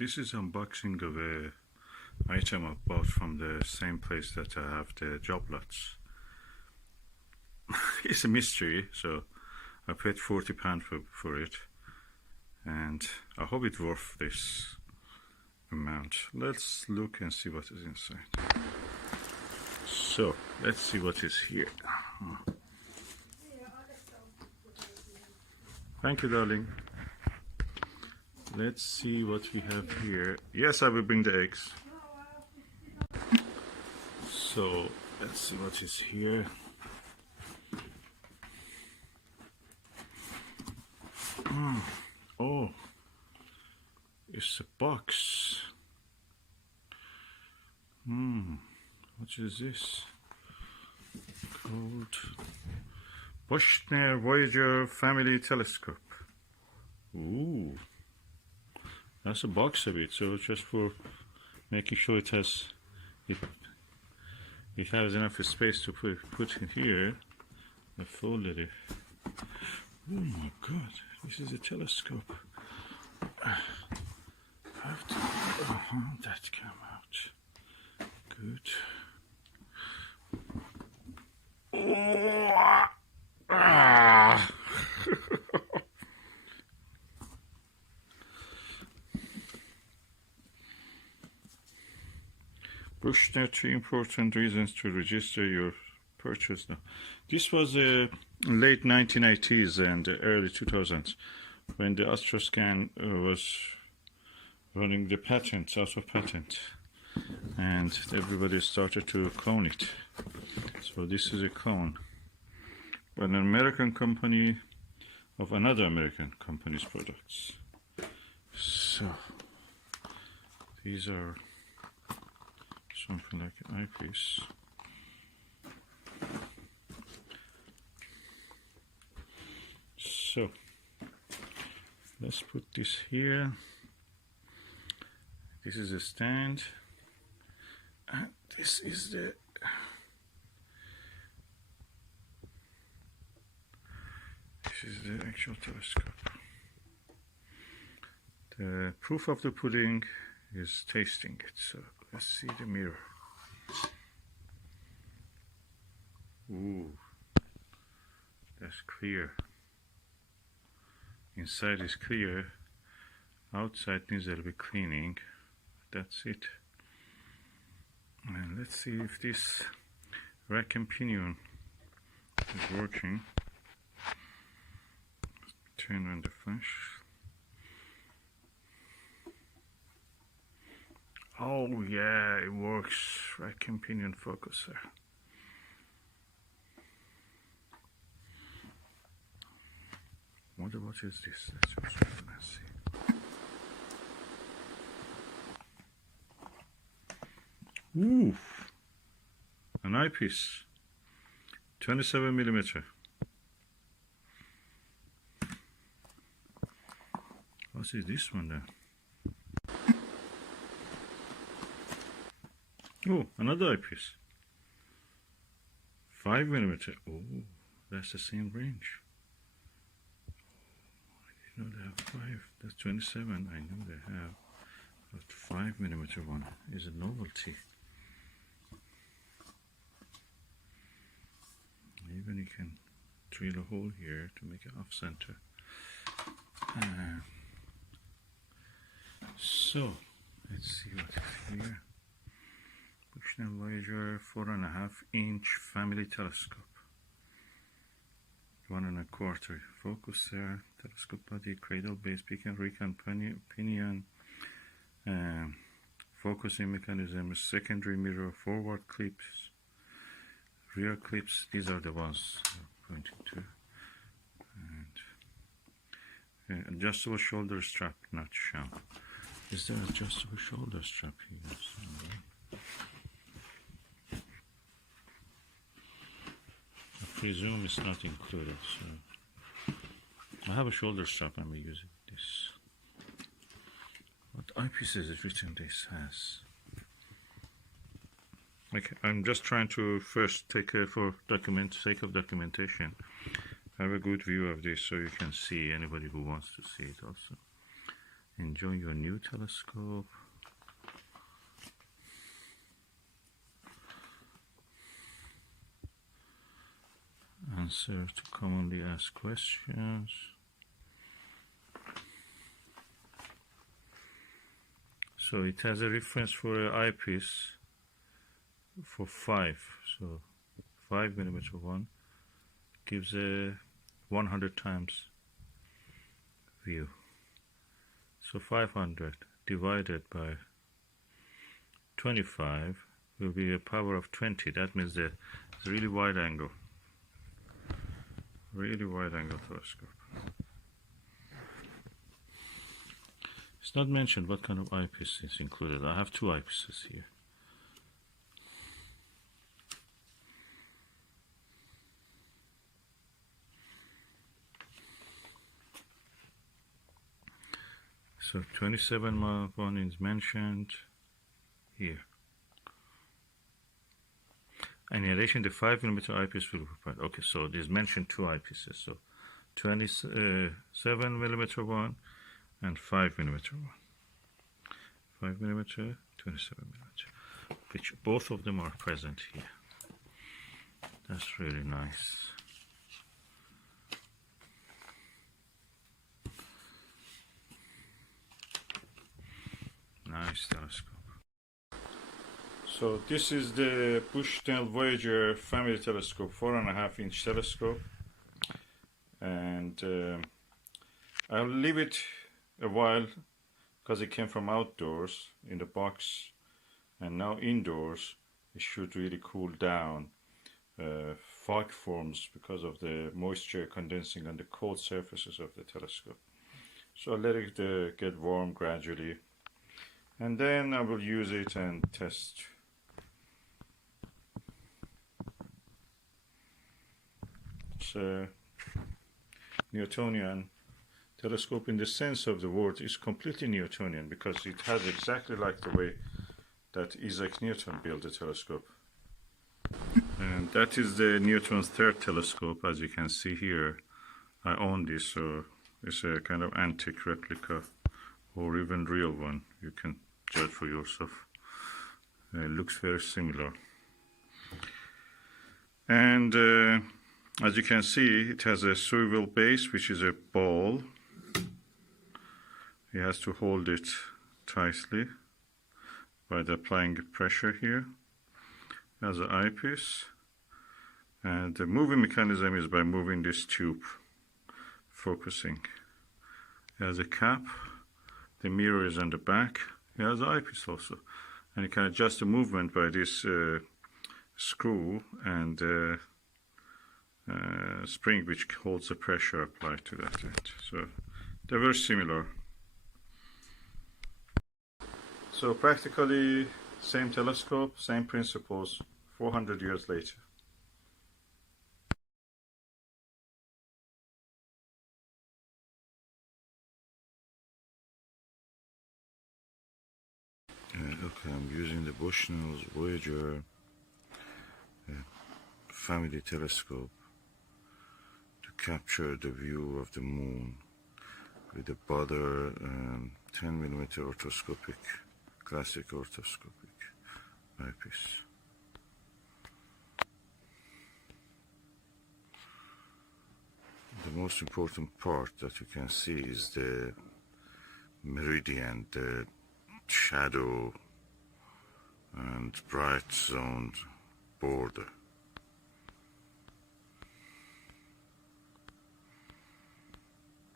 this is unboxing of a item I bought from the same place that I have the job lots. It's a mystery, so I paid £40 for it, and I hope it's worth this amount. Let's look and see what is inside. So let's see what is here. Thank you, darling. Let's see what we have here. Yes, I will bring the eggs. So let's see what is here. Oh, it's a box. What is this? Called Bushnell Voyager Family Telescope. Ooh, that's a box of it. So just for making sure it has enough space to put in here, I folded it. Oh my God, this is a telescope. That came out. Good. Oh, ah. Bushnell, 3 important reasons to register your purchase now. This was late 1980s and early 2000s when the Astroscan was running the patent, out of patent, and everybody started to clone it. So this is a clone, but an American company of another American company's products. So these are something like an eyepiece. So let's put this here. This is a stand, and this is the actual telescope. The proof of the pudding is tasting it. So let's see the mirror. Ooh, that's clear. Inside is clear. Outside needs a little bit cleaning. That's it. And let's see if this rack and pinion is working. Turn on the flash. Oh yeah, it works. Rack and pinion focuser. What is this? Let's just open and see. Ooh, an eyepiece, 27mm. What is this one then? Oh, another eyepiece, 5mm. Oh, that's the same range. I didn't know they have 5. That's 27. I know they have, but 5mm one is a novelty. Even you can drill a hole here to make it off center. So let's see what is here. Bushnell Voyager 4.5-inch family telescope. 1.25 focuser, telescope body, cradle base, beacon, recon, pinion, focusing mechanism, secondary mirror, forward clips, rear clips. These are the ones I'm pointing to. And adjustable shoulder strap not shown. Is there adjustable shoulder strap here somewhere? I presume it's not included, so I have a shoulder strap. I'm using this. What eyepiece is it written this has? Okay, I'm just trying to first take for sake of documentation, have a good view of this so you can see, anybody who wants to see it also. Enjoy your new telescope. Answer to commonly asked questions. So it has a reference for an eyepiece for 5. So 5mm one gives a 100 times view. So 500 divided by 25 will be a power of 20. That means that it's really wide angle. Really wide angle telescope. It's not mentioned what kind of eyepiece is included. I have 2 eyepieces here. So 27 one is mentioned here. And in addition, the 5mm eyepiece will be provided. Okay, so there's mentioned 2 eyepieces. So 27mm one and 5mm one. 5mm, 27mm, which both of them are present here. That's really nice. Nice telescope. So this is the Bushnell Voyager family telescope, 4.5-inch telescope, and I'll leave it a while because it came from outdoors in the box, and now indoors it should really cool down. Fog forms because of the moisture condensing on the cold surfaces of the telescope. So I'll let it get warm gradually, and then I will use it and test. It's a Newtonian telescope in the sense of the word. Is completely Newtonian because it has exactly like the way that Isaac Newton built the telescope. And that is the Newton's third telescope, as you can see here. I own this, so it's a kind of antique replica or even real one. You can judge for yourself. It looks very similar. And as you can see, it has a swivel base, which is a ball. He has to hold it tightly by applying pressure here. It has an eyepiece, and the moving mechanism is by moving this tube, focusing. It has a cap, the mirror is on the back. It has an eyepiece also, and you can adjust the movement by this screw and spring which holds the pressure applied to that end. So they're very similar. So practically same telescope, same principles, 400 years later. Okay, I'm using the Bushnell's Voyager family telescope to capture the view of the moon with a Butter 10mm orthoscopic, classic orthoscopic eyepiece. The most important part that you can see is the meridian, the shadow and bright zoned border.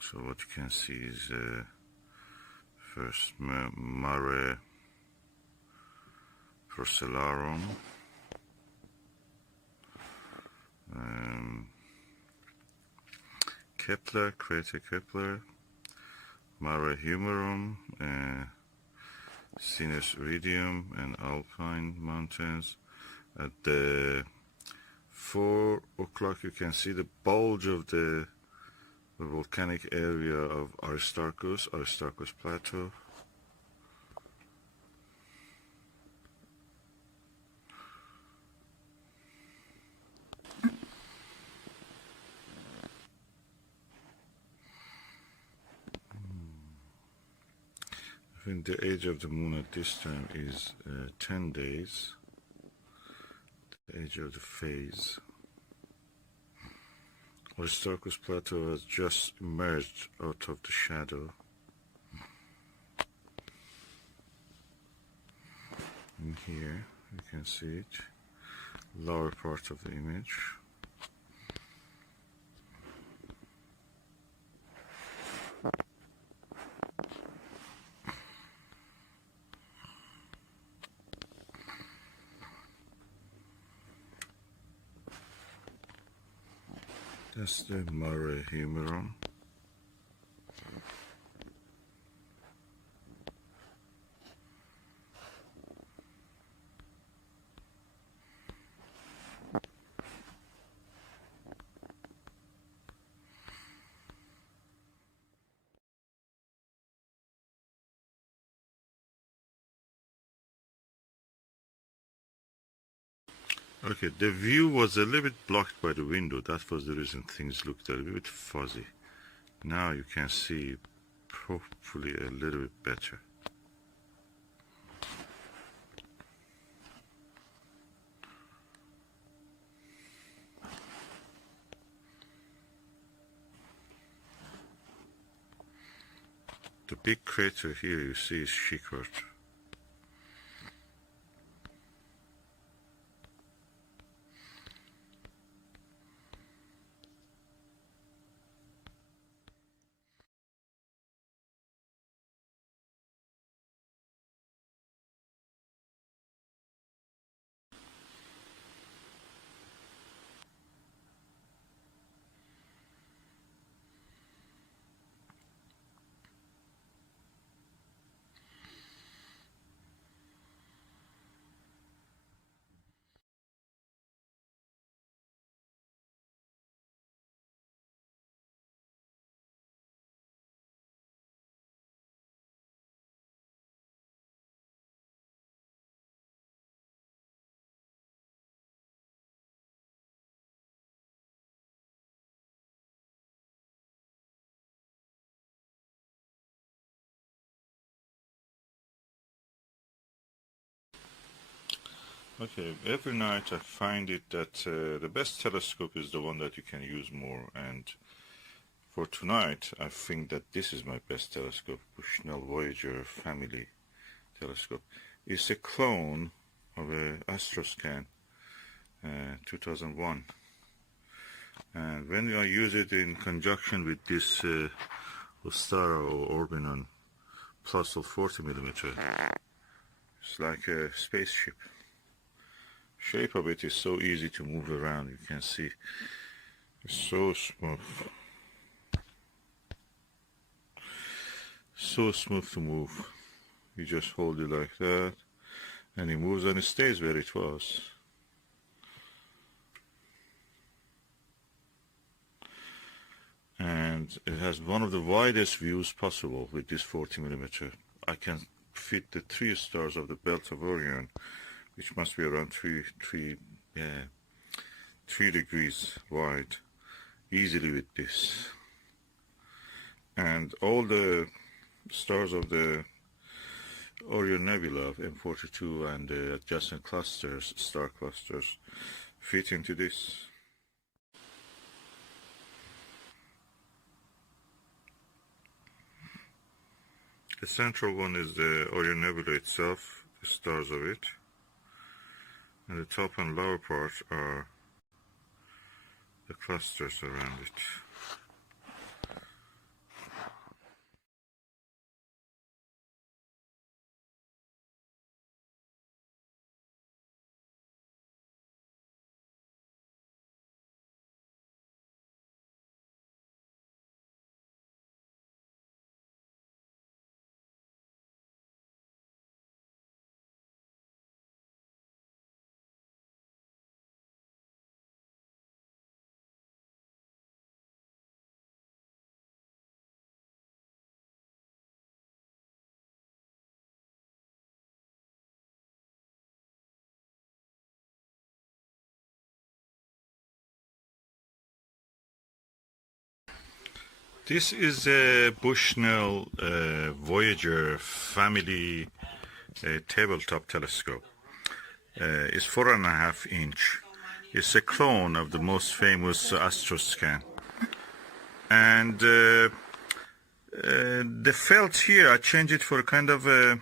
So what you can see is first Mare Procellarum, Kepler, crater Kepler, Mare Humorum, Sinus Iridium, and Alpine Mountains. At the 4 o'clock you can see the bulge of the volcanic area of Aristarchus Plateau. When the age of the moon at this time is 10 days, the age of the phase. Aristarchus Plateau has just emerged out of the shadow. In here, you can see it, lower part of the image. That's the Mare Humeron. Okay, the view was a little bit blocked by the window. That was the reason things looked a little bit fuzzy. Now you can see hopefully a little bit better. The big crater here you see is Schickard. Okay, every night I find it that the best telescope is the one that you can use more, and for tonight I think that this is my best telescope, Bushnell Voyager family telescope. It's a clone of a Astroscan 2001, and when I use it in conjunction with this Ostara or Orbinon plus of 40mm, it's like a spaceship. Shape of it is so easy to move around. You can see it's so smooth, so smooth to move. You just hold it like that and it moves and it stays where it was. And it has one of the widest views possible with this 40mm. I can fit the 3 stars of the belt of Orion, which must be around 3 degrees wide, easily with this. And all the stars of the Orion Nebula of M42 and the adjacent clusters, star clusters, fit into this. The central one is the Orion Nebula itself, the stars of it. And the top and lower part are the clusters around it. This is a Bushnell Voyager family tabletop telescope. It's 4.5 inch. It's a clone of the most famous Astroscan. And the felt here, I changed it for a kind of a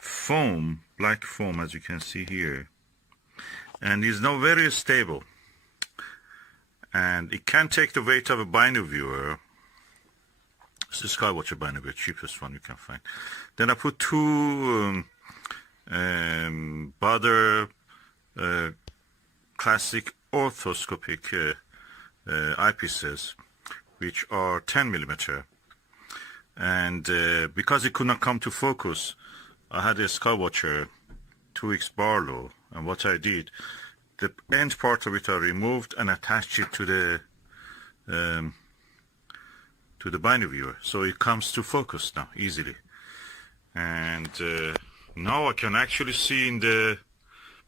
foam, black foam, as you can see here. And it's now very stable. And it can take the weight of a bino viewer. It's the Skywatcher bino viewer, cheapest one you can find. Then I put two Butter classic orthoscopic eyepieces, which are 10 millimeter. And because it could not come to focus, I had a Skywatcher 2X Barlow, and what I did, the end part of it I removed and attached it to the bino viewer, so it comes to focus now easily. And now I can actually see in the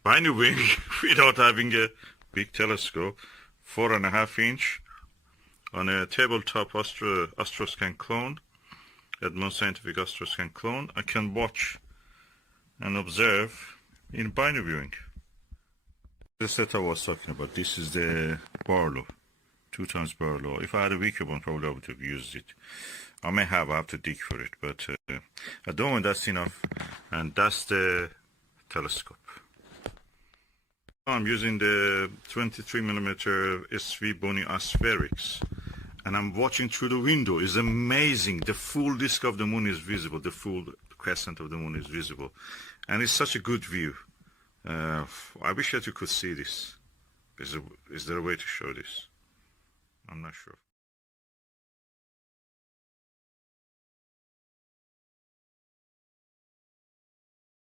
bino wing without having a big telescope. 4.5 inch on a tabletop Astroscan clone, Edmund scientific Astroscan clone. I can watch and observe in bino viewing. The set I was talking about, this is the Barlow, 2x Barlow. If I had a weaker one, probably I would have used it. I have to dig for it, but at the moment that's enough. And that's the telescope. I'm using the 23mm SV Bony Aspherics, and I'm watching through the window. It's amazing. The full disk of the moon is visible. The full crescent of the moon is visible, and it's such a good view. I wish that you could see this. Is there a way to show this? I'm not sure.